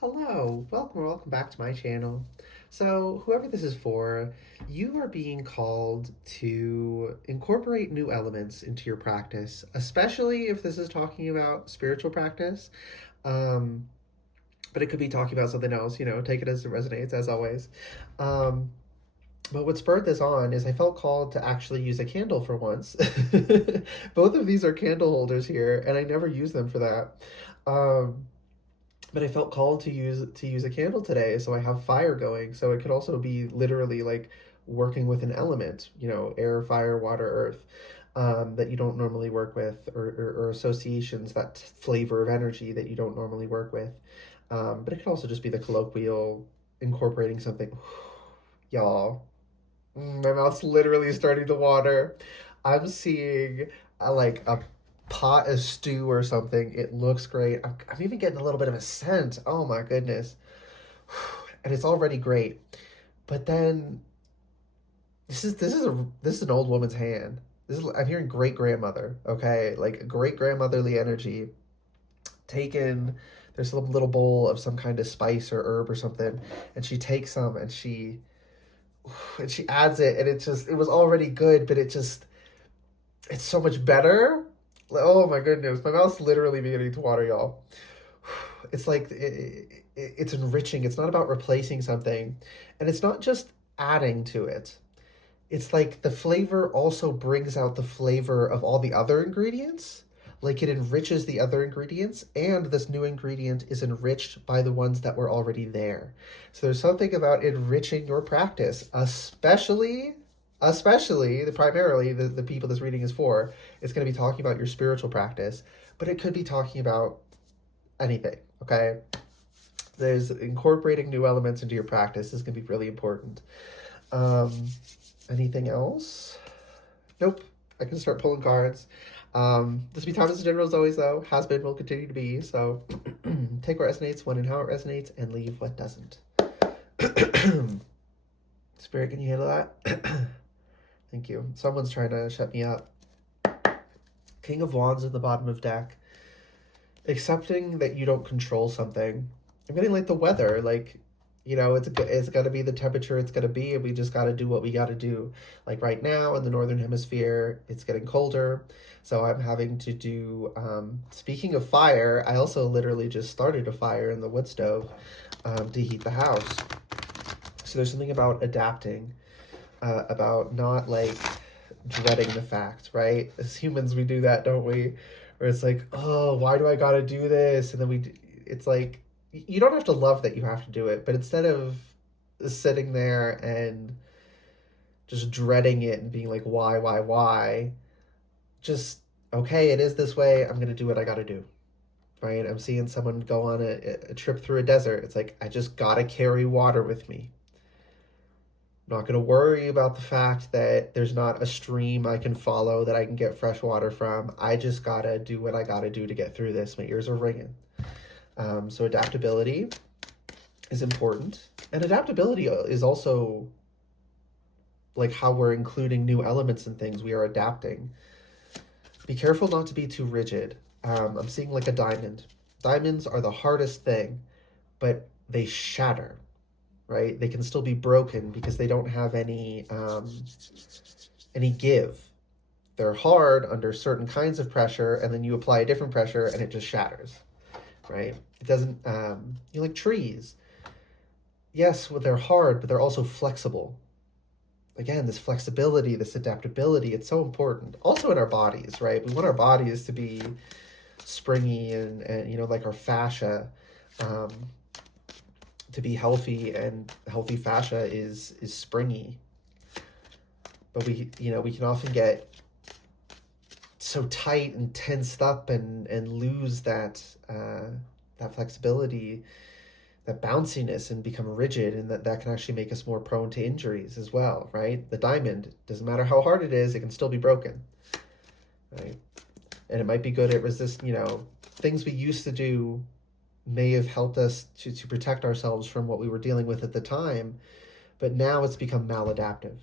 Hello, welcome back to my channel. So, whoever this is for, you are being called to incorporate new elements into your practice, especially if this is talking about spiritual practice. Um, but it could be talking about something else, take it as it resonates, as always. Um, but what spurred this on is I felt called to actually use a candle for once. Both of these are candle holders here, and I never use them for that. Um, but I felt called to use a candle today, so I have fire going. So it could also be literally like working with an element, air, fire, water, earth, that you don't normally work with, or associations, that flavor of energy that you don't normally work with. But it could also just be the colloquial incorporating something. Y'all, my mouth's literally starting to water. I'm seeing like a pot of stew or something. It looks great. I'm even getting a little bit of a scent. Oh my goodness. And it's already great. But then this is an old woman's hand. I'm hearing great grandmother, okay? Like great grandmotherly energy. Taken There's a little bowl of some kind of spice or herb or something, and she takes some and she adds it, and it was already good, but it's so much better. Oh my goodness, my mouth's literally beginning to water, y'all. It's like it's enriching. It's not about replacing something, and it's not just adding to it. It's like the flavor also brings out the flavor of all the other ingredients. Like it enriches the other ingredients, and this new ingredient is enriched by the ones that were already there. So there's something about enriching your practice, especially the people this reading is for. It's going to be talking about your spiritual practice, but it could be talking about anything. Okay, there's incorporating new elements into your practice is going to be really important. Um, Anything else? Nope. I can start pulling cards. This will be Thomas in general as always, though. Has been, will continue to be. So take what resonates, when and how it resonates, and leave what doesn't. Spirit, can you handle that? Thank you. Someone's trying to shut me up. King of Wands at the bottom of deck. Accepting that you don't control something. I'm getting like the weather, like it's got to be the temperature it's going to be, and we just got to do what we got to do. Like right now in the northern hemisphere, it's getting colder, so I'm having to do. Speaking of fire, I also literally just started a fire in the wood stove to heat the house. So there's something about adapting, about not like dreading the fact, right? As humans, we do that, don't we? Where it's like, oh, why do I got to do this? And then it's like, you don't have to love that you have to do it, but instead of sitting there and just dreading it and being like, why, just, okay, it is this way. I'm going to do what I got to do, right? I'm seeing someone go on a trip through a desert. It's like, I just got to carry water with me. I'm not going to worry about the fact that there's not a stream I can follow that I can get fresh water from. I just got to do what I got to do to get through this. My ears are ringing. So adaptability is important. And adaptability is also like how we're including new elements and things. We are adapting. Be careful not to be too rigid. I'm seeing like a diamond. Diamonds are the hardest thing, but they shatter, right? They can still be broken because they don't have any give. They're hard under certain kinds of pressure, and then you apply a different pressure and it just shatters, right? It doesn't, like trees. Yes, well, they're hard, but they're also flexible. Again, this flexibility, this adaptability, it's so important. Also in our bodies, right? We want our bodies to be springy and like our fascia, um, to be healthy, and healthy fascia is springy. But we can often get so tight and tensed up and lose that flexibility, that bounciness, and become rigid, and that can actually make us more prone to injuries as well, right? The diamond, doesn't matter how hard it is, it can still be broken, right? And it might be good at things we used to do may have helped us to protect ourselves from what we were dealing with at the time, but now it's become maladaptive.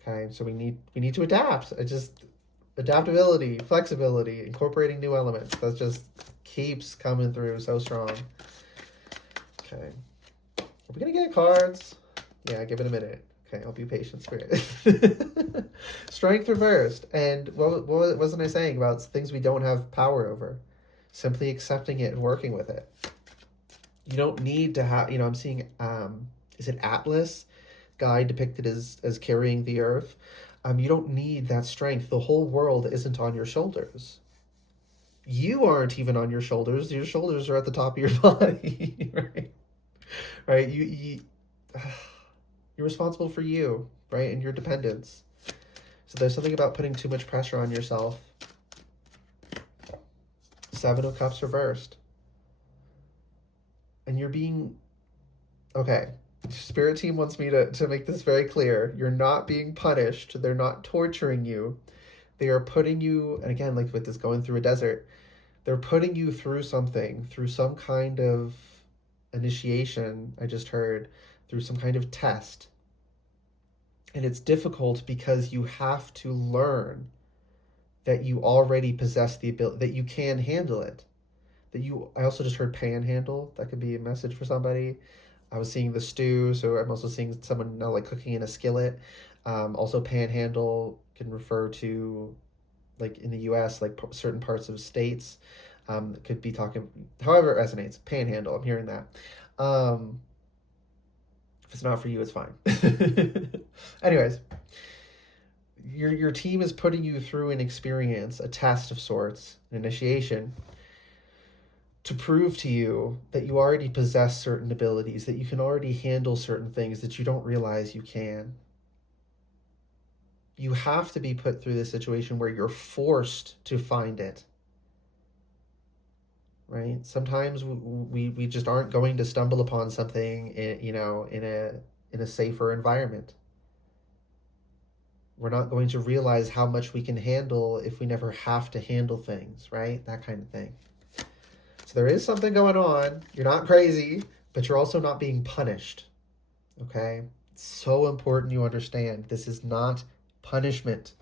Okay, so we need to adapt. Adaptability, flexibility, incorporating new elements. That just keeps coming through so strong. Okay. Are we going to get cards? Yeah, give it a minute. Okay, I'll be patient, Spirit. Strength reversed. And what wasn't I saying about things we don't have power over? Simply accepting it and working with it. You don't need to have, I'm seeing, is it Atlas? Guy depicted as carrying the earth. You don't need that strength. The whole world isn't on your shoulders. You aren't even on your shoulders. Your shoulders are at the top of your body, right? Right? You're responsible for you, right? And your dependence. So there's something about putting too much pressure on yourself. 7 of Cups reversed. And you're being... Okay. Spirit team wants me to make this very clear. You're not being punished. They're not torturing you. They are putting you... And again, like with this going through a desert, they're putting you through something, through some kind of initiation, I just heard, through some kind of test. And it's difficult because you have to learn that you already possess the ability, that you can handle it. I also just heard panhandle. That could be a message for somebody. I was seeing the stew, so I'm also seeing someone now like cooking in a skillet. Also panhandle can refer to, like in the US, like certain parts of states. Could be talking, however it resonates. Panhandle, I'm hearing that. If it's not for you, it's fine. Anyways, your team is putting you through an experience, a test of sorts, an initiation, to prove to you that you already possess certain abilities, that you can already handle certain things that you don't realize you can. You have to be put through this situation where you're forced to find it. Right? Sometimes we just aren't going to stumble upon something in a safer environment. We're not going to realize how much we can handle if we never have to handle things, right? That kind of thing. So there is something going on. You're not crazy, but you're also not being punished. Okay? It's so important you understand. This is not punishment.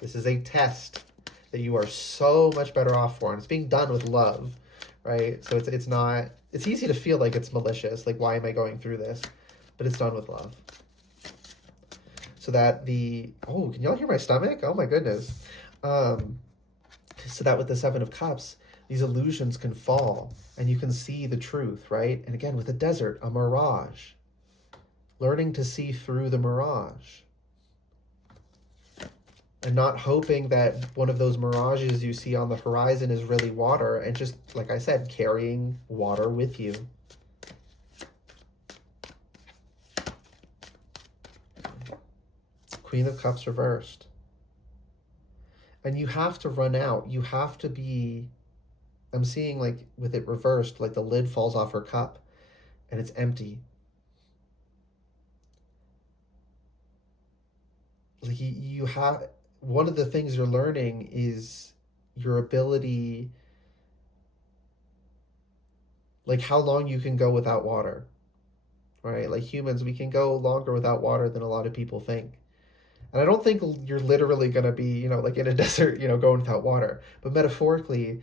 This is a test that you are so much better off for. And it's being done with love, right? So it's easy to feel like it's malicious. Like, why am I going through this? But it's done with love. So that can y'all hear my stomach? Oh my goodness. So that with the 7 of Cups, these illusions can fall and you can see the truth, right? And again, with the desert, a mirage. Learning to see through the mirage. And not hoping that one of those mirages you see on the horizon is really water, and just, like I said, carrying water with you. Queen of Cups reversed. And you have to run out. You have to be... I'm seeing, like, with it reversed, like the lid falls off her cup and it's empty. Like you have... One of the things you're learning is your ability, like how long you can go without water, right? Like humans, we can go longer without water than a lot of people think. And I don't think you're literally going to be, like in a desert, going without water. But metaphorically,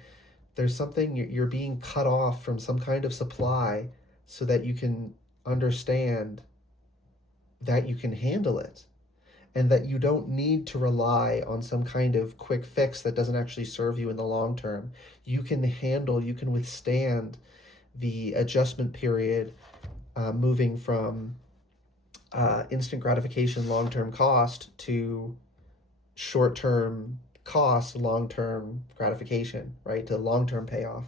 there's something, you're being cut off from some kind of supply so that you can understand that you can handle it. And that you don't need to rely on some kind of quick fix that doesn't actually serve you in the long term. You can withstand the adjustment period, moving from instant gratification, long-term cost, to short-term cost, long-term gratification, right? To long-term payoff.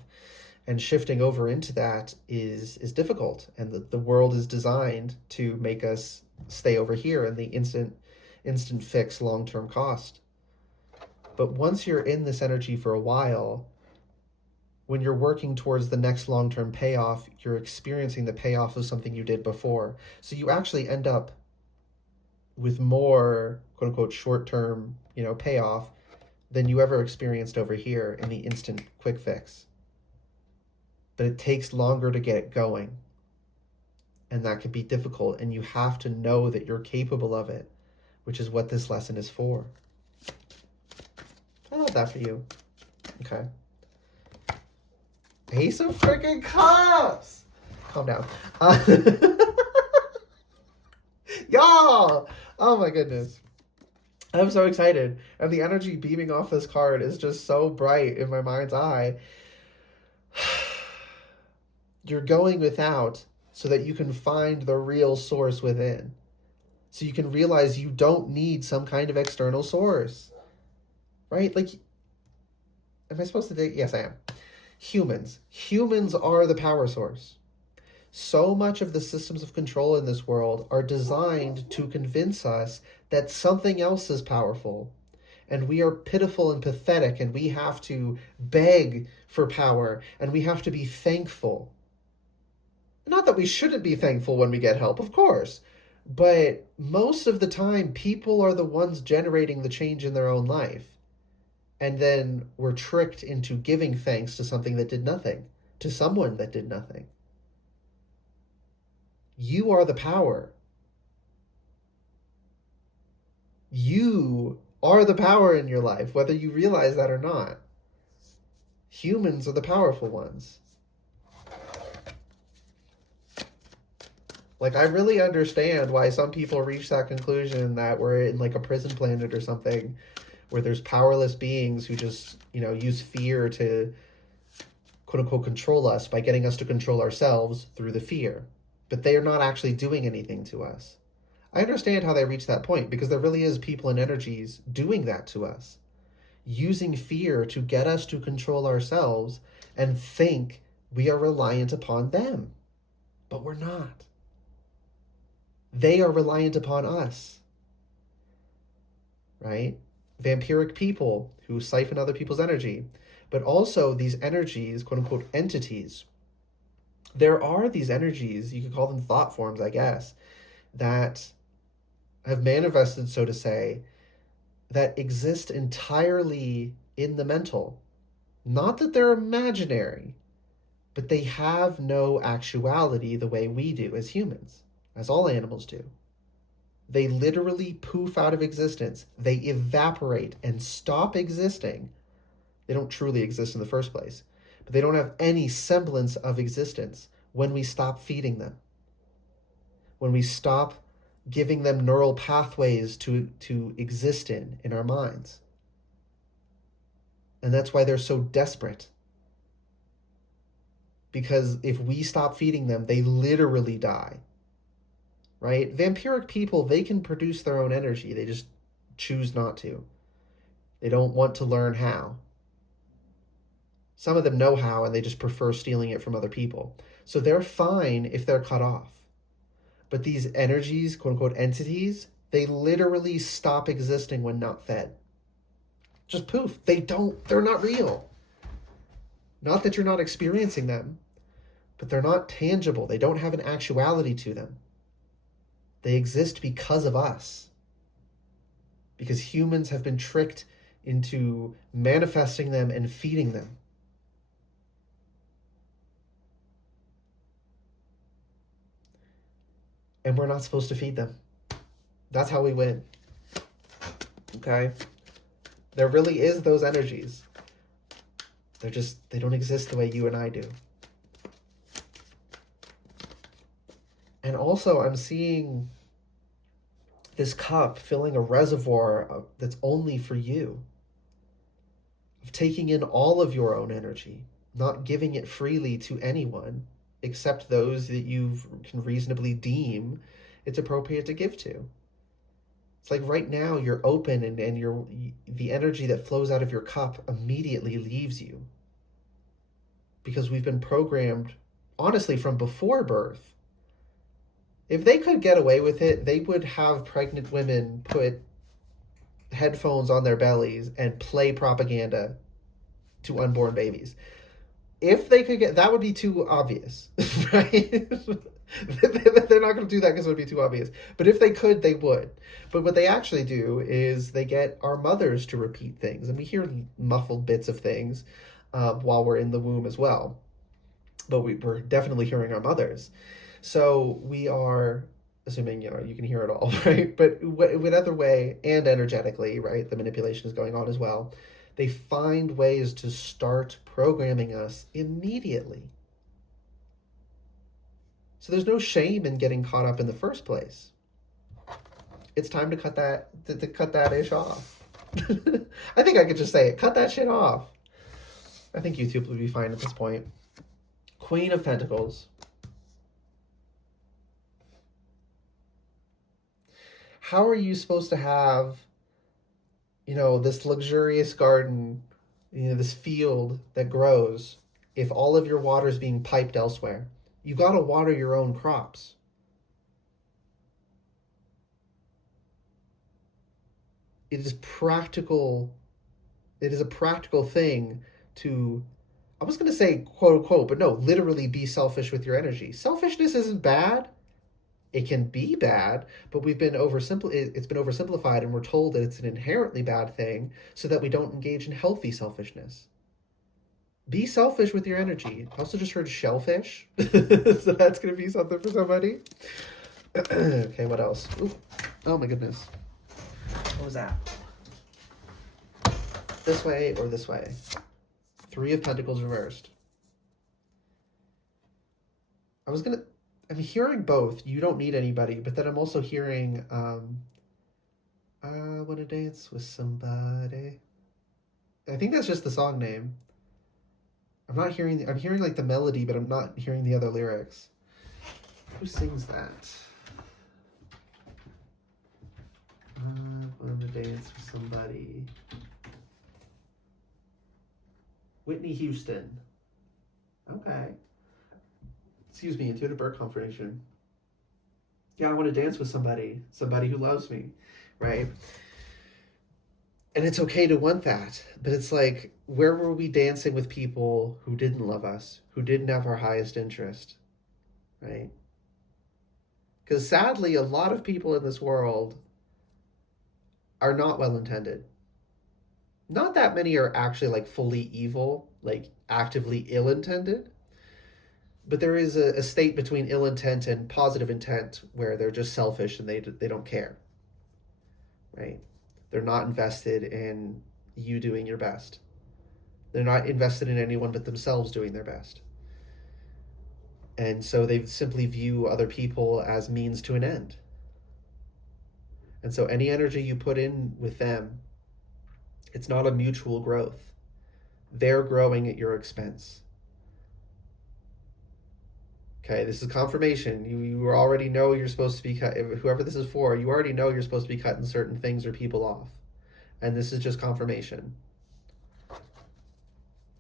And shifting over into that is difficult. And the world is designed to make us stay over here in the instant fix, long-term cost. But once you're in this energy for a while, when you're working towards the next long-term payoff, you're experiencing the payoff of something you did before. So you actually end up with more, quote unquote, short-term, payoff than you ever experienced over here in the instant quick fix. But it takes longer to get it going. And that can be difficult. And you have to know that you're capable of it, which is what this lesson is for. I love that for you. Okay. Ace of freaking Cups! calm down. Y'all! Oh my goodness. I'm so excited. And the energy beaming off this card is just so bright in my mind's eye. You're going without so that you can find the real source within. So you can realize you don't need some kind of external source. Right? Like, am I supposed to date? Yes, I am. Humans. Humans are the power source. So much of the systems of control in this world are designed to convince us that something else is powerful. And we are pitiful and pathetic, and we have to beg for power, and we have to be thankful. Not that we shouldn't be thankful when we get help, of course. But most of the time, people are the ones generating the change in their own life. And then we're tricked into giving thanks to something that did nothing, to someone that did nothing. You are the power. You are the power in your life, whether you realize that or not. Humans are the powerful ones. Like, I really understand why some people reach that conclusion that we're in like a prison planet or something, where there's powerless beings who just, use fear to quote unquote control us by getting us to control ourselves through the fear. But they are not actually doing anything to us. I understand how they reach that point, because there really is people and energies doing that to us, using fear to get us to control ourselves and think we are reliant upon them. But we're not. They are reliant upon us. Right? Vampiric people who siphon other people's energy, but also these energies, quote unquote, entities. There are these energies, you could call them thought forms, I guess, that have manifested, so to say, that exist entirely in the mental. Not that they're imaginary, but they have no actuality the way we do as humans, as all animals do. They literally poof out of existence. They evaporate and stop existing. They don't truly exist in the first place, but they don't have any semblance of existence when we stop feeding them. When we stop giving them neural pathways to exist in our minds. And that's why they're so desperate. Because if we stop feeding them, they literally die. Right? Vampiric people, they can produce their own energy. They just choose not to. They don't want to learn how. Some of them know how, and they just prefer stealing it from other people. So they're fine if they're cut off. But these energies, quote unquote entities, they literally stop existing when not fed. Just poof. They're not real. Not that you're not experiencing them, but they're not tangible. They don't have an actuality to them. They exist because of us. Because humans have been tricked into manifesting them and feeding them. And we're not supposed to feed them. That's how we win. Okay? There really is those energies. They don't exist the way you and I do. And also, I'm seeing this cup filling a reservoir that's only for you. Of taking in all of your own energy, not giving it freely to anyone, except those that you can reasonably deem it's appropriate to give to. It's like right now you're open and the energy that flows out of your cup immediately leaves you. Because we've been programmed, honestly, from before birth. If they could get away with it, they would have pregnant women put headphones on their bellies and play propaganda to unborn babies. If they could that would be too obvious, right? They're not going to do that because it would be too obvious. But if they could, they would. But what they actually do is they get our mothers to repeat things. And we hear muffled bits of things while we're in the womb as well. But we're definitely hearing our mothers. So we are, assuming, you can hear it all, right? But whatever way, and energetically, right, the manipulation is going on as well. They find ways to start programming us immediately. So there's no shame in getting caught up in the first place. It's time to cut that ish off. I think I could just say it. Cut that shit off. I think YouTube would be fine at this point. Queen of Pentacles. How are you supposed to have, this luxurious garden, this field that grows if all of your water is being piped elsewhere? You got to water your own crops. It is practical. It is a practical thing to, I was going to say quote unquote, but no, literally be selfish with your energy. Selfishness isn't bad. It can be bad, but it's been oversimplified, and we're told that it's an inherently bad thing so that we don't engage in healthy selfishness. Be selfish with your energy. I also just heard shellfish, so that's going to be something for somebody. Okay, what else? Ooh. Oh my goodness. What was that? This way or this way? Three of Pentacles reversed. I'm hearing both. You don't need anybody, but then I'm also hearing, I want to dance with somebody. I think that's just the song name. I'm hearing like the melody, but I'm not hearing the other lyrics. Who sings that? I want to dance with somebody. Whitney Houston. Okay. Excuse me, intuitive birth confirmation. Yeah, I want to dance with somebody who loves me, right? And it's okay to want that, but it's like, where were we dancing with people who didn't love us, who didn't have our highest interest, right? Because sadly, a lot of people in this world are not well-intended. Not that many are actually like fully evil, like actively ill-intended. But there is a state between ill intent and positive intent where they're just selfish and they don't care, right? They're not invested in you doing your best. They're not invested in anyone but themselves doing their best. And so they simply view other people as means to an end. And so any energy you put in with them, it's not a mutual growth. They're growing at your expense. Okay, this is confirmation. You already know you're supposed to be cut. Whoever this is for, you already know you're supposed to be cutting certain things or people off. And this is just confirmation.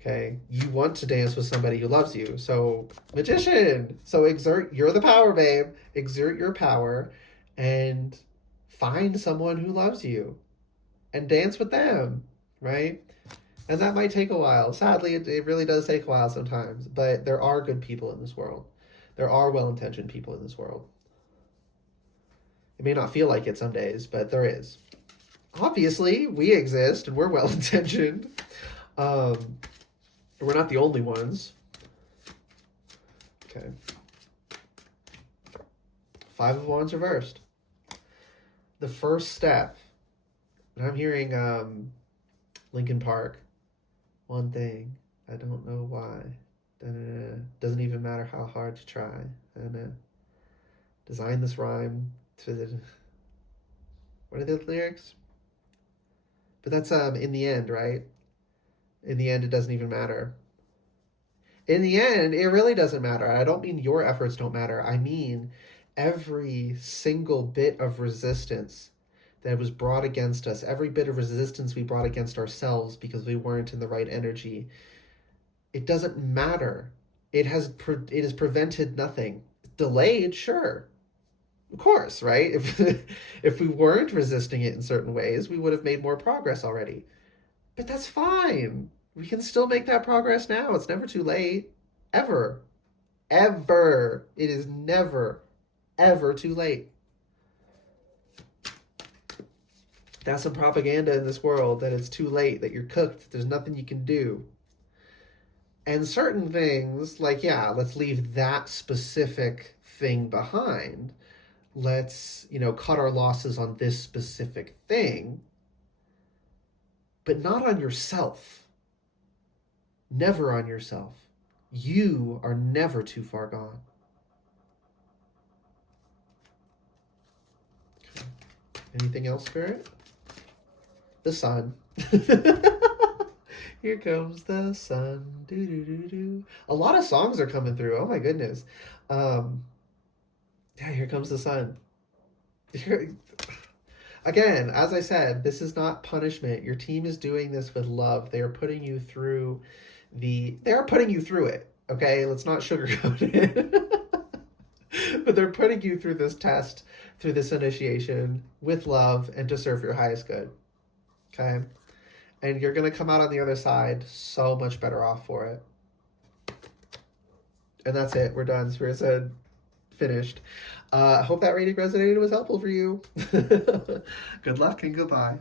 Okay, you want to dance with somebody who loves you. So, magician. So you're the power, babe. Exert your power and find someone who loves you and dance with them, right? And that might take a while. Sadly, it really does take a while sometimes. But there are good people in this world. There are well-intentioned people in this world. It may not feel like it some days, but there is. Obviously, we exist and we're well-intentioned. We're not the only ones. Okay. Five of Wands reversed. The first step. And I'm hearing Linkin Park. One thing, I don't know why. Doesn't even matter how hard you try. Design this rhyme to the. What are the lyrics? But that's in the end, right? In the end, it doesn't even matter. In the end, it really doesn't matter. I don't mean your efforts don't matter. I mean every single bit of resistance that was brought against us, every bit of resistance we brought against ourselves because we weren't in the right energy. It doesn't matter. It has prevented nothing. Delayed, sure. Of course, right? If we weren't resisting it in certain ways, we would have made more progress already. But that's fine. We can still make that progress now. It's never too late. Ever. Ever. It is never, ever too late. That's some propaganda in this world that it's too late, that you're cooked, there's nothing you can do. And certain things, like, yeah, let's leave that specific thing behind. Let's, cut our losses on this specific thing, but not on yourself. Never on yourself. You are never too far gone. Anything else, Spirit? The sun. Here comes the sun. Do, do, do, do. A lot of songs are coming through. Oh my goodness. Yeah, here comes the sun. Again, as I said, this is not punishment. Your team is doing this with love. They are putting you through they're putting you through it. Okay, let's not sugarcoat it. But they're putting you through this test, through this initiation with love and to serve your highest good. Okay? And you're going to come out on the other side so much better off for it. And that's it. We're done. Spirit said, finished. I hope that reading resonated and was helpful for you. Good luck and goodbye.